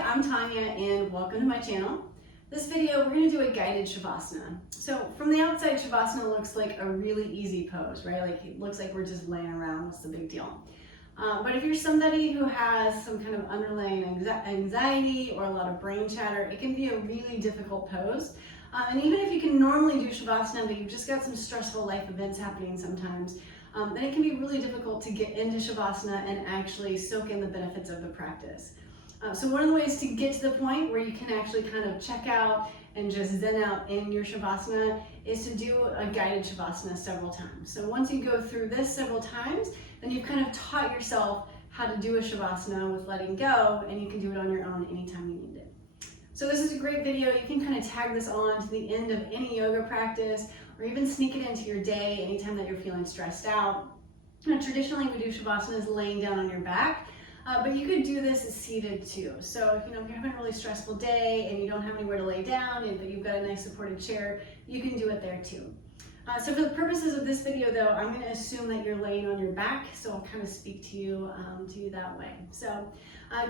Hi, I'm Tanya and welcome to my channel. This video, we're going to do a guided Shavasana. So from the outside, Shavasana looks like a really easy pose, right? Like it looks like we're just laying around. What's the big deal? But if you're somebody who has some kind of underlying anxiety or a lot of brain chatter, it can be a really difficult pose. And even if you can normally do Shavasana, but you've just got some stressful life events happening sometimes, then it can be really difficult to get into Shavasana and actually soak in the benefits of the practice. So one of the ways to get to the point where you can actually kind of check out and just zen out in your Shavasana is to do a guided Shavasana several times. So once you go through this several times, then you've kind of taught yourself how to do a Shavasana with letting go, and you can do it on your own anytime you need it. So this is a great video. You can kind of tag this on to the end of any yoga practice, or even sneak it into your day anytime that you're feeling stressed out. Traditionally, we do Shavasana laying down on your back. But you could do this seated too. So if you're having a really stressful day and you don't have anywhere to lay down, but you've got a nice supported chair, you can do it there too. So for the purposes of this video though, I'm going to assume that you're laying on your back, so I'll kind of speak to you that way. So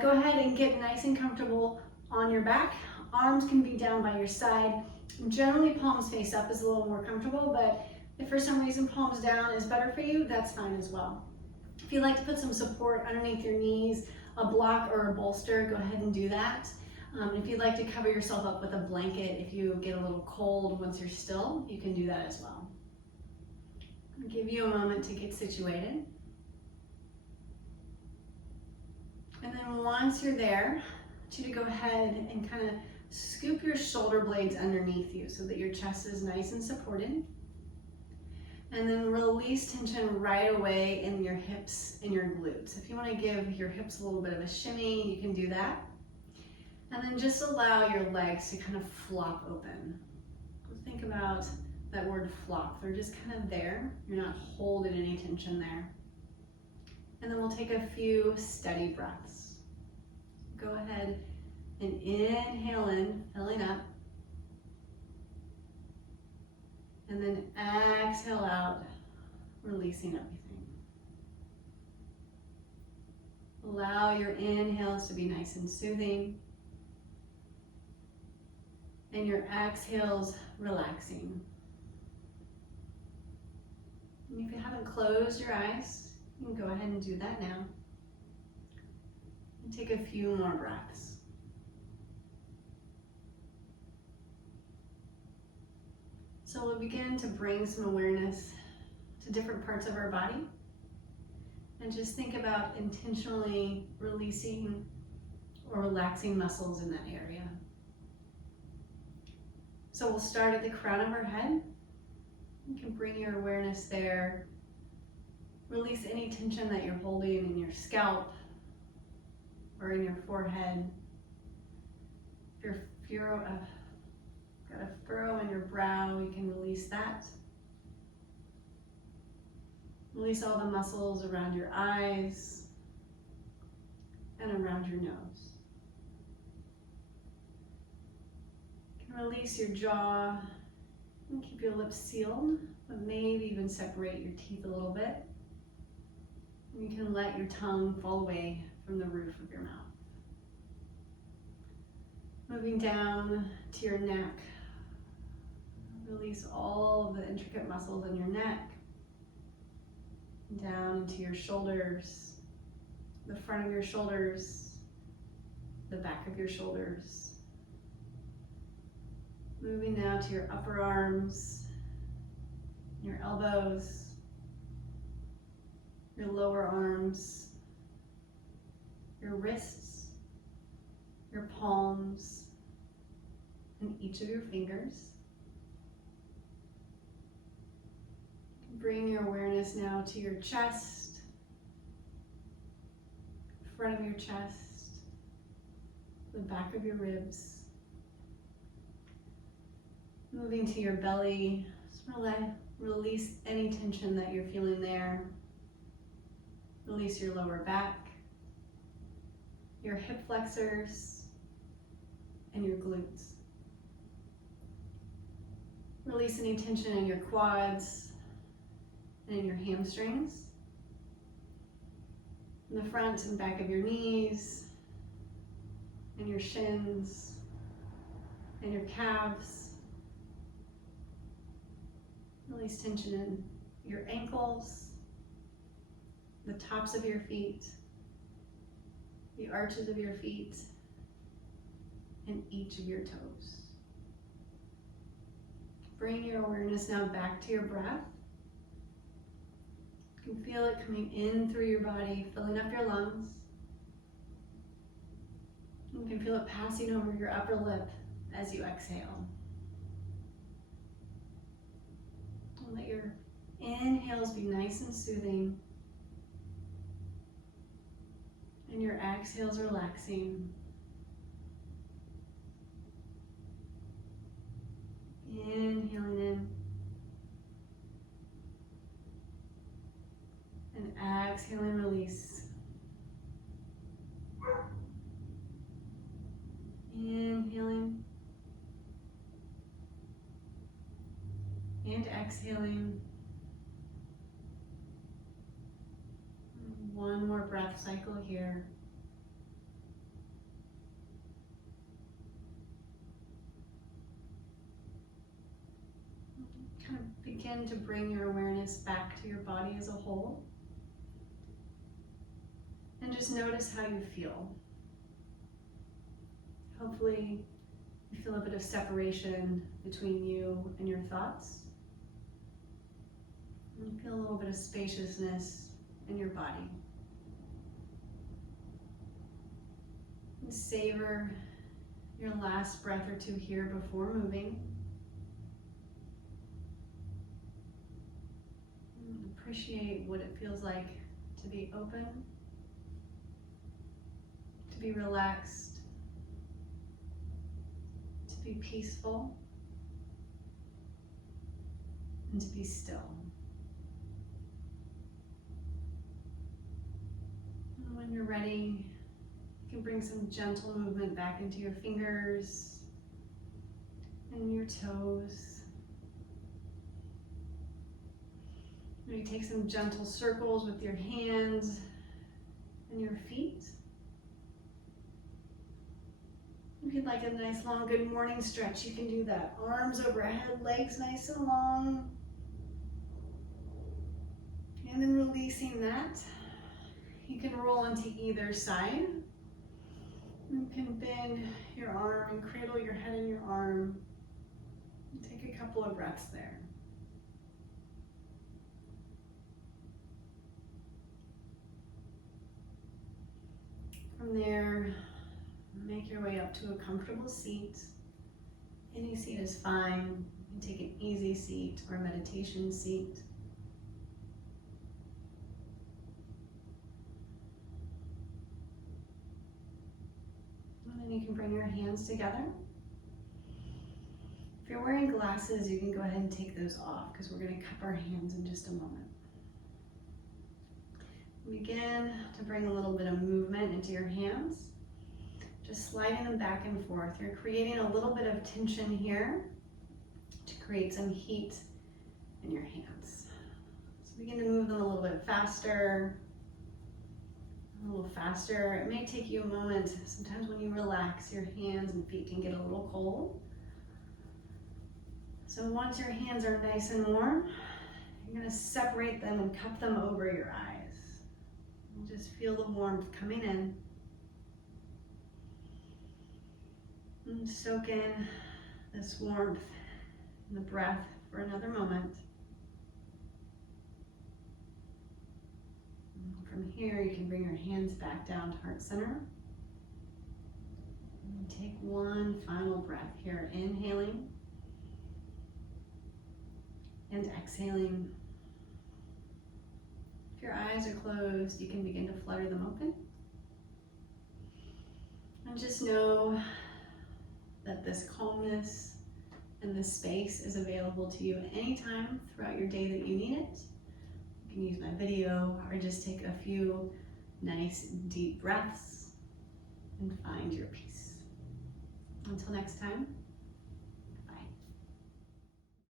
go ahead and get nice and comfortable on your back. Arms can be down by your side. Generally palms face up is a little more comfortable, but if for some reason palms down is better for you, that's fine as well. If you'd like to put some support underneath your knees, a block or a bolster, go ahead and do that. If you'd like to cover yourself up with a blanket, if you get a little cold once you're still, you can do that as well. I'll give you a moment to get situated. And then once you're there, I want you to go ahead and kind of scoop your shoulder blades underneath you so that your chest is nice and supported. And then release tension right away in your hips and your glutes. If you want to give your hips a little bit of a shimmy, you can do that. And then just allow your legs to kind of flop open. Think about that word flop. They're just kind of there. You're not holding any tension there. And then we'll take a few steady breaths. Go ahead and inhale in, filling up. And then exhale out, releasing everything. Allow your inhales to be nice and soothing. And your exhales relaxing. And if you haven't closed your eyes, you can go ahead and do that now. And take a few more breaths. So we'll begin to bring some awareness to different parts of our body and just think about intentionally releasing or relaxing muscles in that area. So we'll start at the crown of our head. You can bring your awareness there. Release any tension that you're holding in your scalp or in your forehead. If you're got a furrow in your brow, you can release that. Release all the muscles around your eyes and around your nose. You can release your jaw and keep your lips sealed, but maybe even separate your teeth a little bit. And you can let your tongue fall away from the roof of your mouth. Moving down to your neck. Release all of the intricate muscles in your neck, down into your shoulders, the front of your shoulders, the back of your shoulders. Moving now to your upper arms, your elbows, your lower arms, your wrists, your palms, and each of your fingers. Bring your awareness now to your chest, front of your chest, the back of your ribs. Moving to your belly, just release any tension that you're feeling there. Release your lower back, your hip flexors, and your glutes. Release any tension in your quads, and in your hamstrings, in the front and back of your knees, and your shins and your calves. Release tension in your ankles, the tops of your feet, the arches of your feet, and each of your toes. Bring your awareness now back to your breath. You can feel it coming in through your body, filling up your lungs. You can feel it passing over your upper lip as you exhale. And let your inhales be nice and soothing, and your exhales relaxing. Inhaling in, and exhaling, release. Inhaling and exhaling. One more breath cycle here. Kind of begin to bring your awareness back to your body as a whole. And just notice how you feel. Hopefully you feel a bit of separation between you and your thoughts. And feel a little bit of spaciousness in your body. And savor your last breath or two here before moving. And appreciate what it feels like to be open, to be relaxed, to be peaceful, and to be still. And when you're ready, you can bring some gentle movement back into your fingers and your toes. Maybe take some gentle circles with your hands and your feet. If you'd like a nice long good morning stretch, you can do that. Arms overhead, legs nice and long. And then releasing that, you can roll into either side. You can bend your arm and cradle your head in your arm. And take a couple of breaths there. From there, make your way up to a comfortable seat. Any seat is fine. You can take an easy seat or a meditation seat. And then you can bring your hands together. If you're wearing glasses, you can go ahead and take those off because we're going to cup our hands in just a moment. Begin to bring a little bit of movement into your hands. Just sliding them back and forth. You're creating a little bit of tension here to create some heat in your hands. So begin to move them a little bit faster, a little faster. It may take you a moment. Sometimes when you relax, your hands and feet can get a little cold. So once your hands are nice and warm, you're going to separate them and cup them over your eyes. And just feel the warmth coming in. And soak in this warmth and the breath for another moment. And from here, you can bring your hands back down to heart center. And take one final breath here, inhaling and exhaling. If your eyes are closed, you can begin to flutter them open. And just know that this calmness and this space is available to you anytime throughout your day that you need it. You can use my video or just take a few nice deep breaths and find your peace. Until next time.